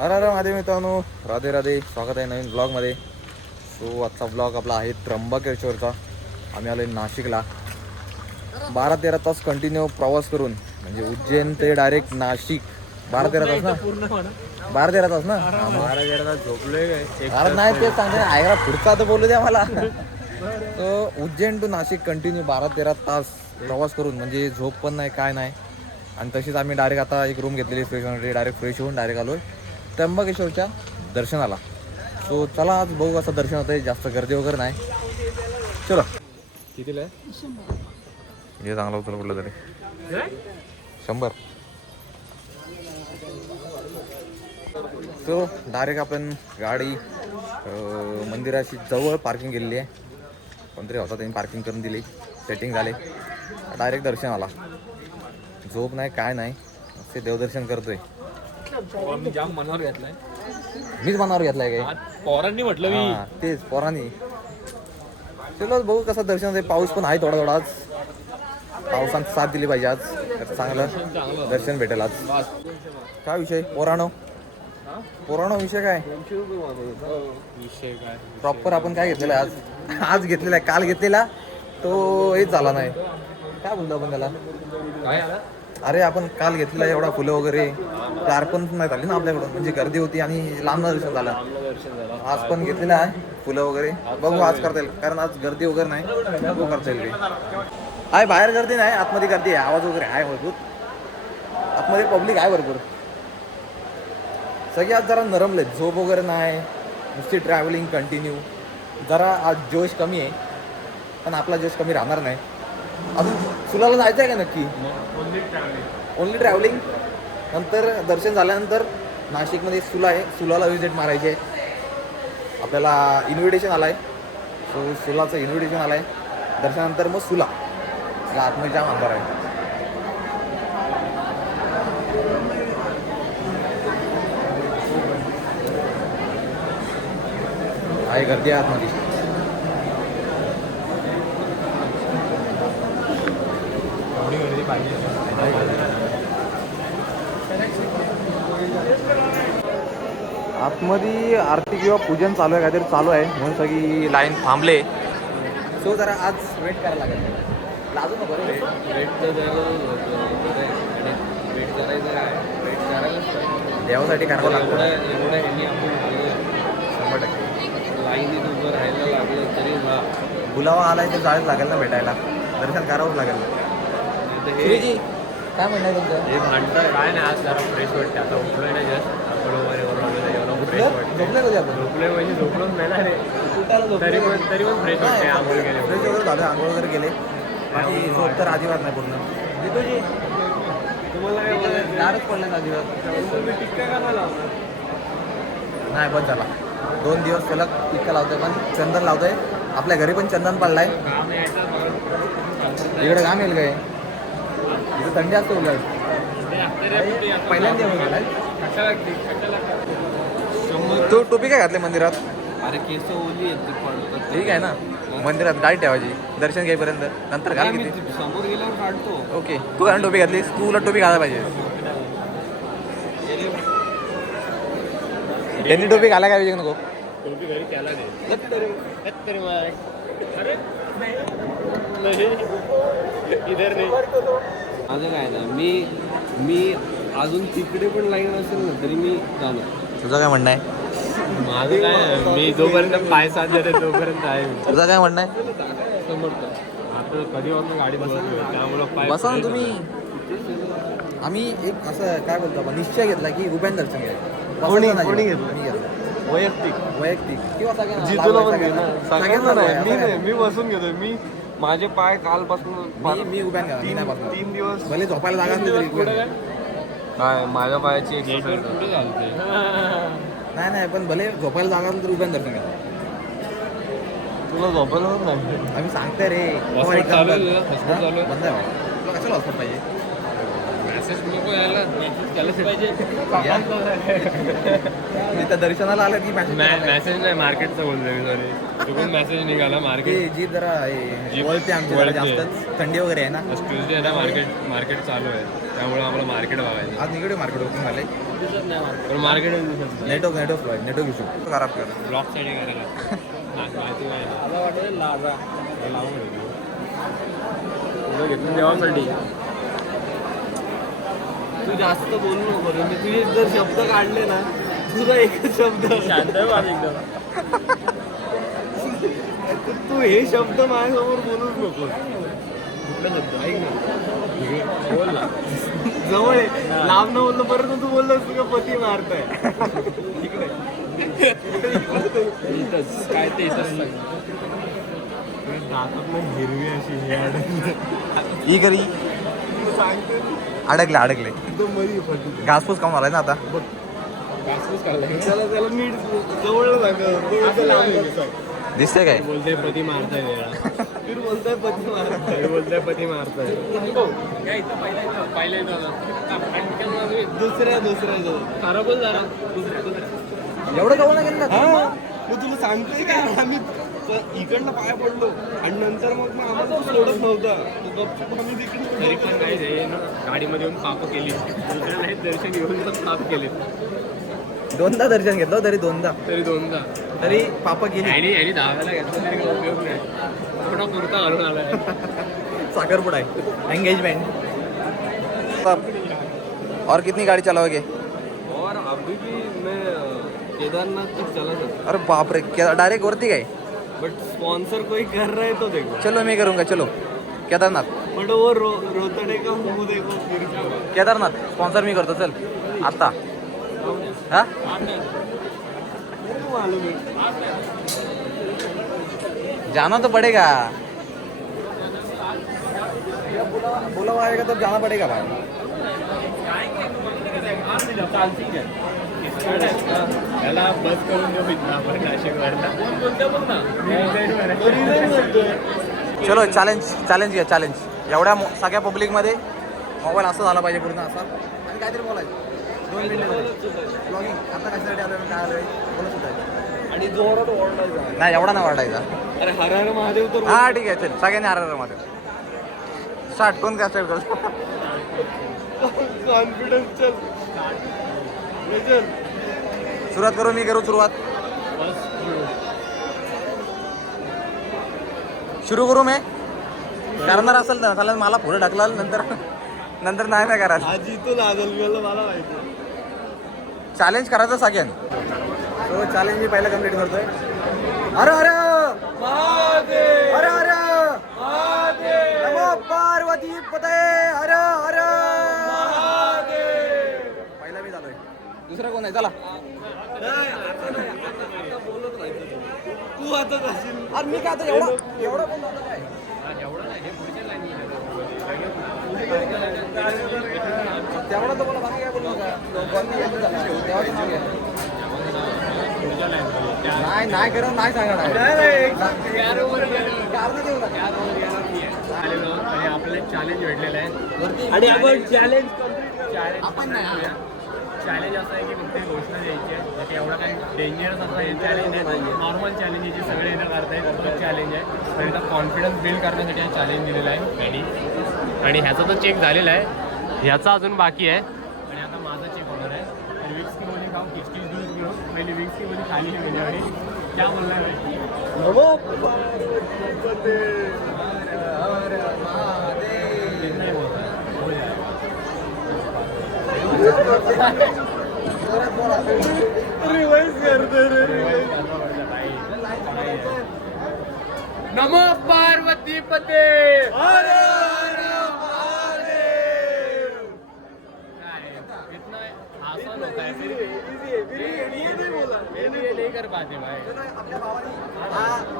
अरे अरे माझे मित्रांनो, राधे राधे, स्वागत आहे नवीन ब्लॉगमध्ये. सो आजचा ब्लॉग आपला आहे त्र्यंबकेश्वरचा. आम्ही आलो नाशिकला 12-13 तास कंटिन्यू प्रवास करून, म्हणजे उज्जैन ते डायरेक्ट नाशिक. 12-13 तास ना, 12-13 तास ना. 12-13 तास झोपलोय. अरे नाही तेच सांगते ना, ऐका पुढचा तर बोलू द्या मला. तो उज्जैन टू नाशिक कंटिन्यू 12-13 तास प्रवास करून, म्हणजे झोप पण नाही काय नाही. आणि तशीच आम्ही डायरेक्ट आता एक रूम घेतलेली फ्रेश होण्यासाठी. डायरेक्ट फ्रेश होऊन डायरेक्ट आलो आहे त्र्यंबकेश्वरच्या दर्शनाला. सो चला आज बघू कसं दर्शन होतं आहे. जास्त गर्दी वगैरे नाही. चलो. कितीला हे चांगलं होतं कुठलं तरी 100. सो डायरेक्ट आपण गाडी मंदिराशी जवळ पार्किंग केलेली आहे. कोणतरी होता त्यांनी पार्किंग करून दिली, सेटिंग झाले. डायरेक्ट दर्शनाला. झोप नाही काय नाही, असे देवदर्शन करतोय. मी जाम मनावर घेतलाय. मीच मनावर घेतलाय काय? पोरांनी म्हटलं मी तेच पोरांनी. चलो बघू कसं दर्शन होते. पाऊस पण आहे थोडा थोडा आज. पावसानं साथ दिली पाहिजे आज, तर चांगलं दर्शन भेटेल आज. काय विषय पोराणो विषय काय? विषय काय प्रॉपर आपण काय घेतलेला आहे आज? आज घेतलेला आहे, काल घेतलेला तो हेच झाला नाही. काय बोलतो आपण त्याला? काय अरे आपण काल घेतलेला एवढा फुलं वगैरे अर्पण नाही झाली ना आपल्याकडून, म्हणजे गर्दी होती आणि लांब दर्शन झालं. आज पण घेतलेलं आहे फुलं वगैरे. बघू आज करता येईल, कारण आज गर्दी वगैरे नाही. बघू करता येईल आहे. बाहेर गर्दी नाही, आतमध्ये गर्दी आहे. आवाज वगैरे आहे भरपूर. आतमध्ये पब्लिक आहे भरपूर. सगळे आज जरा नरमले, झोप वगैरे नाही, नुसती ट्रॅव्हलिंग कंटिन्यू. जरा आज जोश कमी आहे, पण आपला जोश कमी राहणार नाही. अजून सुलाला जायचं आहे का नक्की? Only travelling. नंतर दर्शन झाल्यानंतर नाशिकमध्ये सुला आहे, सुलाला व्हिजिट मारायची आहे आपल्याला. इन्व्हिटेशन आलं आहे. सो सुलाचं इन्व्हिटेशन आलं आहे. दर्शनानंतर मग सुला आतमध्ये जाम अंधार आहे. आहे गर्दी आहे आतमध्ये. आतमध्ये आरती किंवा पूजन चालू आहे, काहीतरी चालू आहे म्हणून सगळी लाईन थांबले. सो जरा आज वेट करायला लागेल. लाजू नको बरोबर. वेट तर वेट करायचं काय, वेट करायलाच पाहिजे. देवासाठी करावं लागतं. एवढं ह्यांनी आपण 100% लाईनीत उभं राहायला लागलं तरी बुलावा आलाय तर जायच लागेल ना भेटायला. दर्शन करावंच लागेल. श्रीजी काय म्हणणं तुमचं? हे म्हणतं काय नाही, आज जरा फ्रेश वाटते. आता उठलोय ना जस्ट, आपण वगैरे वरून फ्रेश वाटते. झोपले कधी आपण? झोपलोय म्हणजे झोपलोच नाही ना रे. तरी पण फ्रेश वाटते. आंघोळ गेले फ्रेश वगैरे झालं, आंघोळ वगैरे गेले. बाकी झोप तर अजिबात नाही पूर्ण. जितूजी तुम्हाला काय दारच पडलं अजिबात तुम्ही टिक्का का नाही लावणार? नाही. बस झाला 2 दिवस सलग टिक्का लावतोय, पण चंदन लावतोय. आपल्या घरी पण चंदन पडलाय. इकडे घाम येईल काय? इथं थंडी असते उलट. पहिल्यांदा येऊन गेलाय. तू टोपी काय घातली मंदिरात? अरे केस ओली आहेत. ठीक आहे ना, मंदिरात गाडी ठेवायची दर्शन घेईपर्यंत, नंतर घाल मी किती. समोर गेल्यावर काढतो. ओके. तू घालून टोपी घातलीस, तुला टोपी घालायला पाहिजे. त्यांनी टोपी घालायला काय पाहिजे नको. टोपी घरी त्याला इधर नाही. माझं काय ना, मी अजून तिकडे पण लाईन असेल ना तरी मी जाणार. तुझं काय म्हणणं आहे? माझं काय, मी जोपर्यंत पाय साधले तोपर्यंत आहे. तुझं काय म्हणणं आहे? समजतं. आता कधी वाजता गाडी बसत त्यामुळं पाय बसा ना तुम्ही. आम्ही एक असं काय बोलतो आपण, निश्चय घेतला की उभ्यान दर्शन घ्यायचं. कोणी घेतलं? मी घेतलं वैयक्तिक किंवा सगळ्यांना जितूला पण सगळ्यांना. सगळ्यांना नाही. मी सगळ्यांना. नाही, मी बसून घेतोय. मी माझे पाय कालपासून मी उभ्यान घ्या, मी नाही बसणार. 3 दिवस भले झोपायला जागा असली तरी उभ्यान घ्या. काय माझ्या पायाची एक्सरसाइज. नाही पण भले झोपायला जागा असली तरी उभ्यान दर्शन घ्या. तुला झोपायला पण नाही. आम्ही सांगते रे. हॉस्पिटल चालू आहे, हॉस्पिटल चालू आहे. बंद आहे भाई. तुला कशाला हॉस्पिटल पाहिजे? मेसेज नको यायला, मेसेज केलंच पाहिजे. तिथं दर्शनाला आलं की मेसेज नाही, मार्केटचं बोलतोय मी. सॉरी, चुकून मेसेज निघाला. ते मार्केट जी जरा जीप वळते आमची जरा जास्तच. थंडी वगैरे आहे ना. ट्यूजडे आहे ना, मार्केट चालू आहे, त्यामुळे आम्हाला मार्केट बघायचं. आज निकडे मार्केट ओपन झाले. पण मार्केट नेटवर्क इश्यू खराब कर. ब्लॉक साईड करायला माहिती नाही मला वाटतं लाजा लावून घेतलं देवासाठी. तू जास्त बोलू नको रे. मी तुझे जर शब्द काढले ना तुझा एकच शब्द शांत एकदम. तू हे शब्द माझ्यासमोर बोलूच नको. कुठला शब्द ऐक ना बोल ना. जवळ आहे लांब न बोललं परत तू बोललास तुझं पती मारताय इकडे इथंच काय ते इथंच दातात ना हिरवी अशी हे ही करी सांगते अडकले एकदम मरी पडली. घासपूस काऊन आलाय ना आता. त्याला नीट जवळ सांग. दिसते काय बोलते पती मारताय फिर बोलताय पती मारताय बोलताय पती मारताय. दुसऱ्या खरं बोल जरा. एवढं काऊन नाही केलं. मग तुला सांगतोय काय आम्ही इकडनं पाया पडलो आणि नंतर मग आम्हाला तो सोडत नव्हता. आम्ही तिकडे तरी पण नाही गाडीमध्ये येऊन पाप केली. दुसऱ्या नाही दर्शन घेऊन पण पाप केले. दोनदा दर्शन घेतलं तरी दोनदा तरी पापा गेली. आणि दहाव्याला घेतलं तरी काही उपयोग नाही. थोडा कुर्ता घालून आला साखरपुडा है एंगेजमेंट. और कितनी गाड़ी चलाओगे. और अभी भी मैं केदारनाथ तक चला सकता. अरे बाप रे डायरेक्ट वरती काय. बट स्पॉन्सर कोई कर रहा है तो देखो. चलो मैं करूँगा. चलो केदारनाथ. बट वो रोतड़े का मुंह देखो फिर केदारनाथ स्पॉन्सर मी करतो. चल आता हा मालूम है. जाना तो पड़ेगा. बोला आएगा तो जाना पड़ेगा भाई. त्याला बस करून देऊ आपण नाशिकवरला. चलो चॅलेंज घ्या. चॅलेंज एवढ्या सगळ्या पब्लिकमध्ये मोबाईल असं झाला पाहिजे पूर्ण असा आणि काहीतरी बोलायचं. 2 मिनिटमध्ये ब्लॉगिंग आता कशासाठी आलं काय आलं बोलत सुद्धा. आणि जोरात ओरडायचा. नाही एवढा नाही वाटायचा. अरे हर हर महादेव तर हा ठीक आहे. चल सगळ्यांनी आर मध्ये स्टार्ट. कोण काय स्टार्ट करतो. कॉन्फिडन्स चल. सुरुवात करू. मी करू सुरुवात. सुरू करू मी करणार असेल ना चालेल. मला पुढे ढकलाल नंतर नाही कराल. आज इथून आजल मला माहिती. चॅलेंज करायचं सगळ्यांनी. तो चॅलेंज मी पहिला कम्प्लीट करतोय. अरे अरे अरे अरे नमो पार्वती पते. अरे अरे पहिला मी झालोय. दुसरा कोण आहे. चला तू आता जाशील. अरे मी काय आता एवढं कोण होतं काय. तेवढं तर बोला. बाकी काय बोलू नका. नाही करत नाही सांगणार. आपल्याला चॅलेंज भेटलेलं आहे आणि आपण चॅलेंज असं आहे की फक्त घोषणा द्यायची आहे. ते एवढं काही डेंजरस असं हे चॅलेंज आहे. नॉर्मल चॅलेंज आहे जे सगळे येणं करतायत. तो चॅलेंज आहे. तर इथं कॉन्फिडन्स बिल्ड करण्यासाठी हा चॅलेंज दिलेला आहे. आणि ह्याचा तर चेक झालेला आहे. ह्याचा अजून बाकी आहे. आणि आता माझा चेक होणार आहे. तर विक्स की मध्ये खाऊ किचकीच दूध घेऊ. पहिली विक्स की मध्ये खाली आहे म्हणजे आणि क्या बोलणार आहे. नमो पार्वती पते. इतना आसान होता है. ये नहीं कर पाते भाई.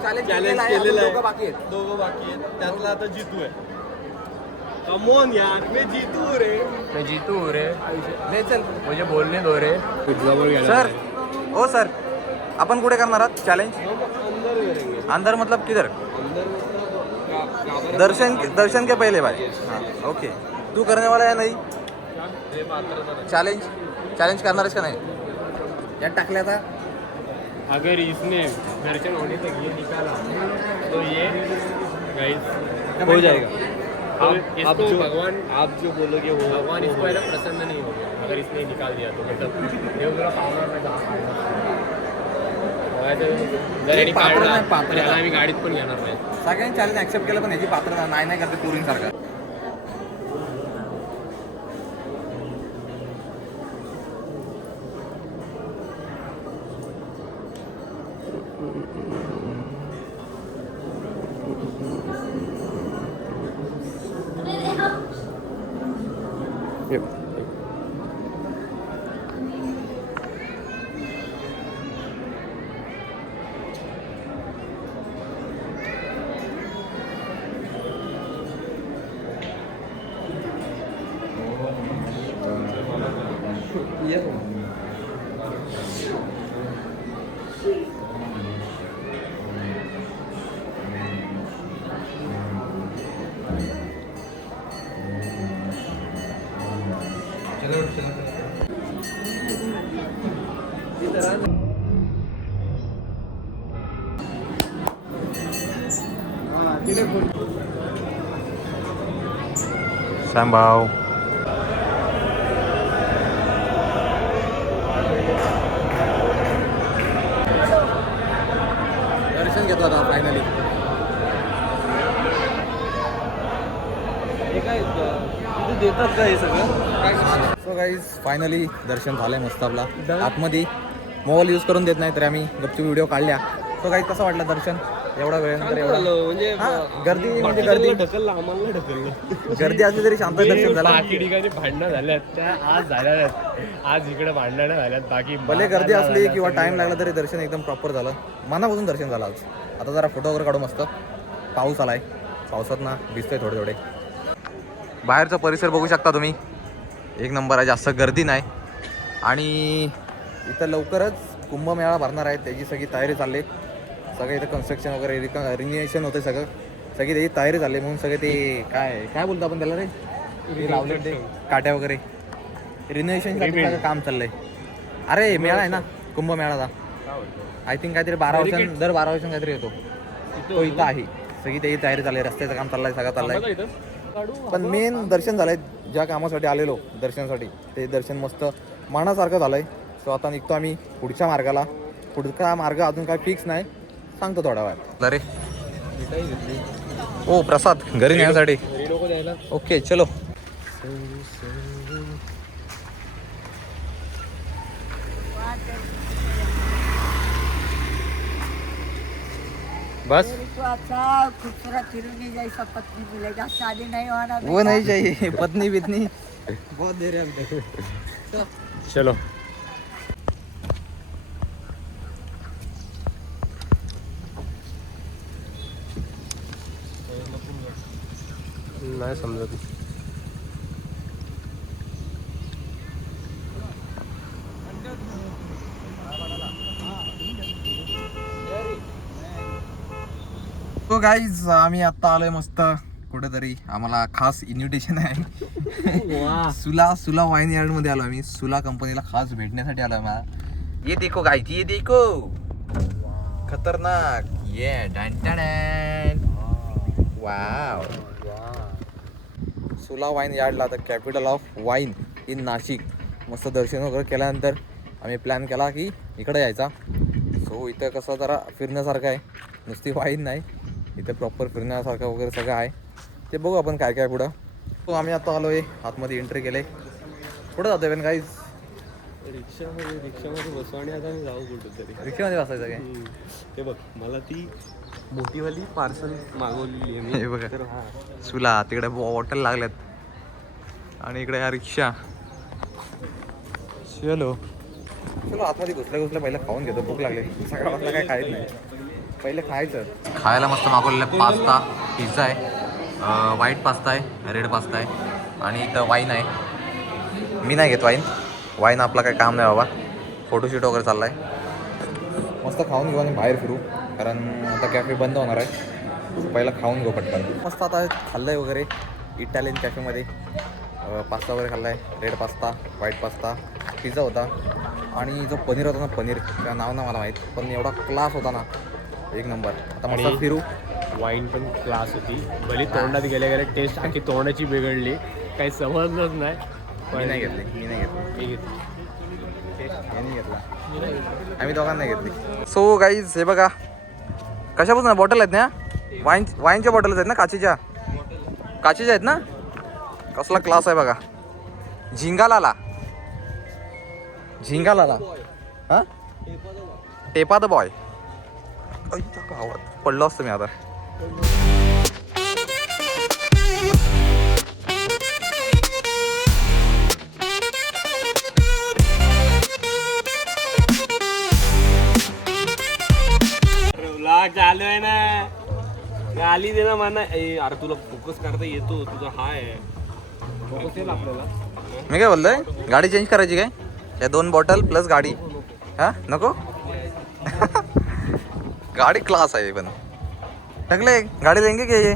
चॅलेंज केलेलं आहे. दोघं बाकी आहेत. त्यातला आता जितू आहे. कमोन यार मैं जीतू रे. ले चल. मुझे बोलने दो रे. सर हो सर अपन कुठे करणार आहात चॅलेंज. अंदर करेंगे. अंदर मतलब किधर. अंदर मतलब दर्शन के पहले भाई. हाँ ओके. तू करने वाला है नहीं चॅलेंज करणार आहेस का नाही. यात टाकल्या आता. अगर इसने दर्शन होने तक ये निकाला तो ये गाइस हो जाएगा. इसको भगवान आप जो बोलोगे वो भगवान इसको है ना प्रसन्न नहीं होगा अगर इसने निकाल दिया तो मतलब देव जरा पावणार नाही जर यांनी पात्र काढला नाही, पात्र तर याला आम्ही गाडीत पण घेणार नाही सगळ्यांनी चॅलेंज ऍक्सेप्ट केलं पण याची पात्र नाही करते पुरींसारखं. सांभाव दर्शन घेतो आता फायनली. देतात का हे सगळं? सो गाईज फायनली दर्शन झालंय मस्त आपला. आतमध्ये मोबाईल यूज करून देत नाही तर आम्ही गपचूप व्हिडिओ काढल्या. सो गाईज कसं वाटलं दर्शन एवढा वेळानंतर एवढं म्हणजे गर्दी म्हणजे गर्दी ढकललं आम्हाला ढकललं. गर्दी असली तरी शांत दर्शन झालं. बाकी ठिकाणी भांडणं झाल्यात त्या आज झाल्या नाहीत आज इकडे भांडणं झाल्यात बाकी भले गर्दी असली किंवा टाइम लागला तरी दर्शन एकदम प्रॉपर झालं. मनापासून दर्शन झालं आज. आता जरा फोटो वगैरे काढू मस्त. पाऊस आलाय पावसात ना भिजतोय थोडे थोडे. बाहेरचा परिसर बघू शकता तुम्ही एक नंबर आहे. जास्त गर्दी नाही आणि इथं लवकरच कुंभमेळा भरणार आहे त्याची सगळी तयारी चालली. सगळं इथं कन्स्ट्रक्शन वगैरे रिन्युएशन होते सगळी त्याची तयारी चालली म्हणून सगळे ते काय काय बोलतो आपण त्याला रे ते लावले ते काट्या वगैरे रिन्युएशन काम चाललंय. अरे मेळा आहे ना कुंभमेळाचा आय थिंक काहीतरी 12 वर्षां दर 12 वर्षांनी काहीतरी येतो तो इथं आहे. सगळी त्याची तयारी चालली रस्त्याचं काम चाललंय सगळं चाललंय. पण मेन दर्शन झालंय ज्या कामासाठी आलेलो दर्शनासाठी ते दर्शन मस्त मनासारखं झालंय. सो आता निघतो आम्ही पुढच्या मार्गाला. पुढचा मार्ग अजून काय फिक्स नाही सांगतो थोड्या वेळात. अरे ओ प्रसाद घरी नेण्यासाठी ओके चलो. बस तो अच्छा खूबसूरत फिरने जैसा पत्नी मिलेगा शादी नहीं होना वो नहीं चाहिए पत्नी बितनी बहुत देर है अभी तक. चलो नाही समजत. तो गाईज आम्ही आता आलोय मस्त कुठेतरी. आम्हाला खास इन्व्हिटेशन आहे सुला वाईन यार्ड मध्ये आलो आम्ही. सुला कंपनीला खास भेटण्यासाठी आलोय मला. ये देखो गाईज ये देखो खतरनाक ये वाव. सुला वाईन यार्डला the capital of wine in Nashik. मस्त दर्शन वगैरे केल्यानंतर आम्ही प्लॅन केला की इकडे यायचा. सो इथं कसं जरा फिरण्यासारखं आहे नुसती वाईन नाही इथं प्रॉपर फिरण्यासारखं वगैरे सगळं आहे. ते बघू आपण काय काय पुढं. सो आम्ही आता आलो आहे आतमध्ये एंट्री केले. पुढं जातोय पण काहीच रिक्षामध्ये बसू आणि आता मी जाऊ कुठेतरी. रिक्षामध्ये बसायचं काय. ते बघ मला ती मोठीवाली पार्सल मागवलेली आहे हे मी. बघा तर हा सुला तिकडे बॉटल लागल्यात आणि इकडे ह्या रिक्षा. चलो चलो आतमध्ये घुसल्या पहिलं खाऊन घेतो. भूक लागली सगळं वाटलं काय खायचं नाही पहिले खायचं. खायला मस्त मागवलेलं पास्ता पिझ्झा आहे. व्हाईट पास्ता आहे रेड पास्ता आहे आणि इथं वाईन आहे. मी नाही घेत वाईन आपला काही काम नाही बाबा. फोटोशूट वगैरे चालला आहे. मस्त खाऊन घेऊ आणि बाहेर फिरू कारण आता कॅफे बंद होणार आहे. पहिला खाऊन घेऊ पटकन. मस्त आता खाल्लं आहे वगैरे इटालियन कॅफेमध्ये. पास्ता वगैरे खाल्ला आहे red pasta white pasta pizza होता आणि जो पनीर होता ना पनीर त्या नाव ना मला माहीत पण एवढा क्लास होता ना एक नंबर. आता आणि- मस्त फिरू. वाईन पण क्लास होती. भले तोंडात गेल्या गेल्या टेस्ट आखी तोंडाची बिघडली, काही समजलंच नाही. मी नाही घेतली. मी घेतली. यांनी घेतला. आम्ही दोघांना घेतली. सो गाईज हे बघा कशापासून बॉटल आहेत ना, वाईनच्या बॉटल आहेत ना, काचेच्या आहेत ना. कसला क्लास आहे बघा. झिंगालाला हा टेपा द बॉय. पडलो असतो मी आता. चालू आहे ना, गाली दे ना म्हणा. अरे तुला फोकस करता येतो, तुझा हा आहे फोकस येईल आपल्याला. मी काय बोललोय, गाडी चेंज करायची काय, या 2 बॉटल प्लस गाडी. हा नको. गाडी क्लास आहे पण. टकले गाडी लेंगे क्या ये.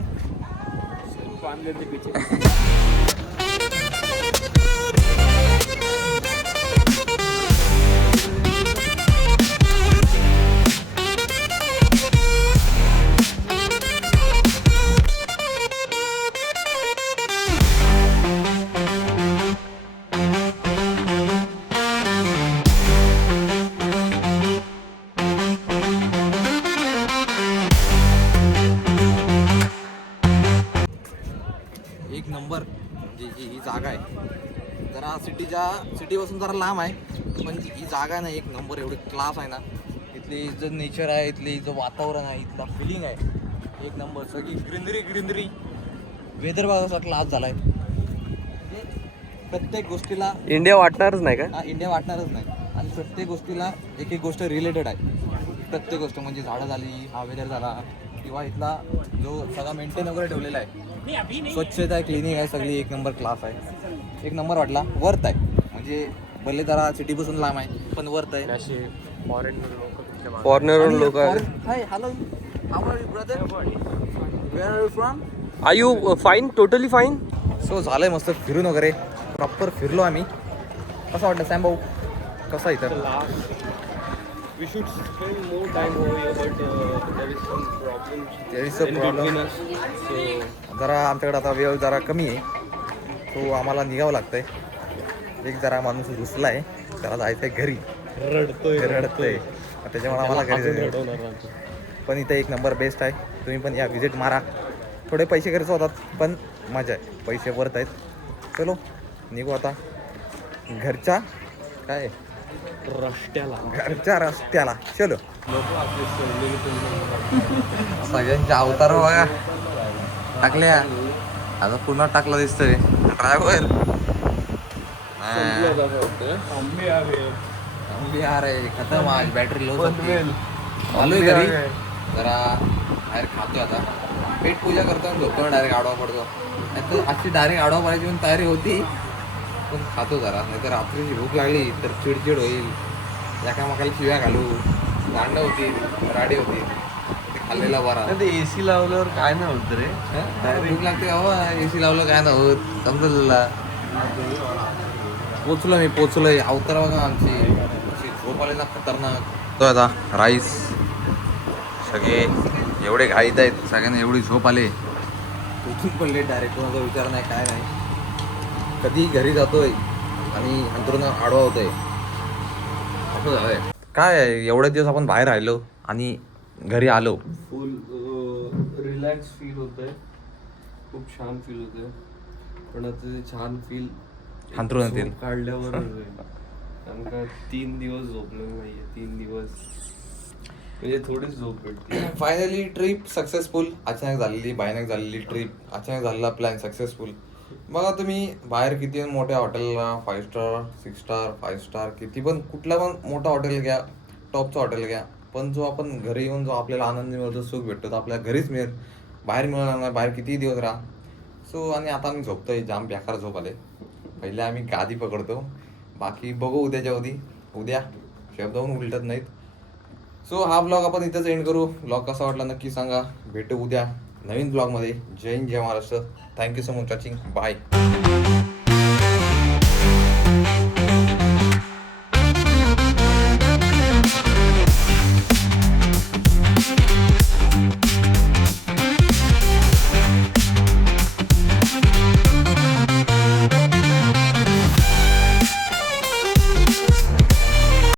एक नंबर जी ही जागा आहे. जरा सिटीपासून जरा लांब आहे, पण ही जागा आहे ना एक नंबर. एवढी क्लास आहे ना. इथली जो नेचर आहे, इथली जो वातावरण आहे, इथला फिलिंग आहे एक नंबर. सगळी ग्रीनरी. वेदर बघा कसा क्लास झाला आहे. म्हणजे प्रत्येक गोष्टीला इंडिया वाटणारच नाही का? हा इंडिया वाटणारच नाही. आणि प्रत्येक गोष्टीला एक गोष्ट रिलेटेड आहे. प्रत्येक गोष्ट म्हणजे झाडं झाली, हा वेदर झाला, किंवा इथला जो सगळा मेंटेन वगैरे ठेवलेला आहे, स्वच्छता आहे, क्लिनिंग आहे, सगळी एक नंबर क्लास आहे. एक नंबर वाटला. वर्थ आहे म्हणजे भले जरा सिटीपासून लांब आहे पण वर्थ आहे. असे फॉरेन फॉरेनर लोक hi hello, how are you brother, where are you from. Are you fine, totally fine. So झालंय मस्त फिरून वगैरे, प्रॉपर फिरलो आम्ही. कसं वाटलं सॅम भाऊ, कसं इथं. We should spend more time over here, but there is some problems. There is a in problem. between us. So जरा आमच्याकडे आता वेळ जरा कमी आहे, तो आम्हाला निघावं लागतंय. एक जरा माणूस रुसला आहे, त्याला जायचं आहे घरी. रडतोय त्याच्यामुळे आम्हाला घरी जायचं. पण इथे एक नंबर बेस्ट आहे. तुम्ही पण या विजिट मारा. थोडे पैसे खर्च होतात पण मजा आहे, पैसे वर्थ आहेत. चलो निघू आता घरच्या काय घरच्या रस्त्याला. चलो. सगळ्यांचे अवतार बघा टाकल्या. आता पुन्हा टाकला दिसतोय ड्रायव्हर. अरे खतम आज बॅटरी लो. आलोय घरी, जरा बाहेर खातोय आता. पेट पूजा करतो आणि झोपतो, डायरेक्ट आडवा पडतो. नाहीतर अशी डायरेक्ट आडवा पडायची पण तयारी होती, पण खातो जरा. नाहीतर रात्रीची भूक लागली तर चिडचिड होईल, एकामेकाला शिव्या घालू, भांडणं होती, राडी होती. ते खाल्लेला बरा. एसी लावल्यावर काय नाही होत रे. भूक लागते बाबा, एसी लावलं काय नाही होत. समजलं. पोचलोय. अवतार बघा आमची अशी झोप आली ना खतरनाक. तो आता राईस सगळे एवढे घाईत आहेत, सगळ्यांना एवढी झोप आले. उठून पडले डायरेक्ट. कोणाचा विचार नाही काय नाही. कधी घरी जातोय आणि अंतरून आडवा होतोय असं झालंय. काय आहे, एवढे दिवस आपण बाहेर राहिलो आणि घरी आलो. फुल रिलॅक्स फील होत आहे, खूप छान फील होत आहे. पण आता ते छान फील अंथरुण येतील. काढल्यावर कारण का 3 दिवस झोपलेलं नाहीये. 3 दिवस म्हणजे थोडीच झोप भेटते. Finally trip successful. अचानक झालेली भयानक झालेली ट्रिप, अचानक झालेला प्लॅन सक्सेसफुल. बघा तुम्ही बाहेर किती मोठ्या हॉटेलला, 5 स्टार 6 स्टार 5 स्टार किती पण कुठला पण मोठा हॉटेल घ्या, टॉपचं हॉटेल घ्या, पण जो आपण घरी येऊन जो आपल्याला आनंद मिळतो, सुख भेटतो, तो आपल्या घरीच मिळेल. बाहेर मिळणार नाही. बाहेर किती दिवस राहा. सो आणि आता आम्ही झोपतोय, जाम बेकार झोप आले. पहिले आम्ही गादी पकडतो, बाकी बघू उद्या शब्द होऊन उलटत नाहीत. सो हा ब्लॉग आपण इथंच एंड करू. ब्लॉग कसा वाटला नक्की सांगा. भेटू उद्या नवीन ब्लॉगमध्ये. जय हिंद, जय Maharashtra. Thank you so much watching. Bye.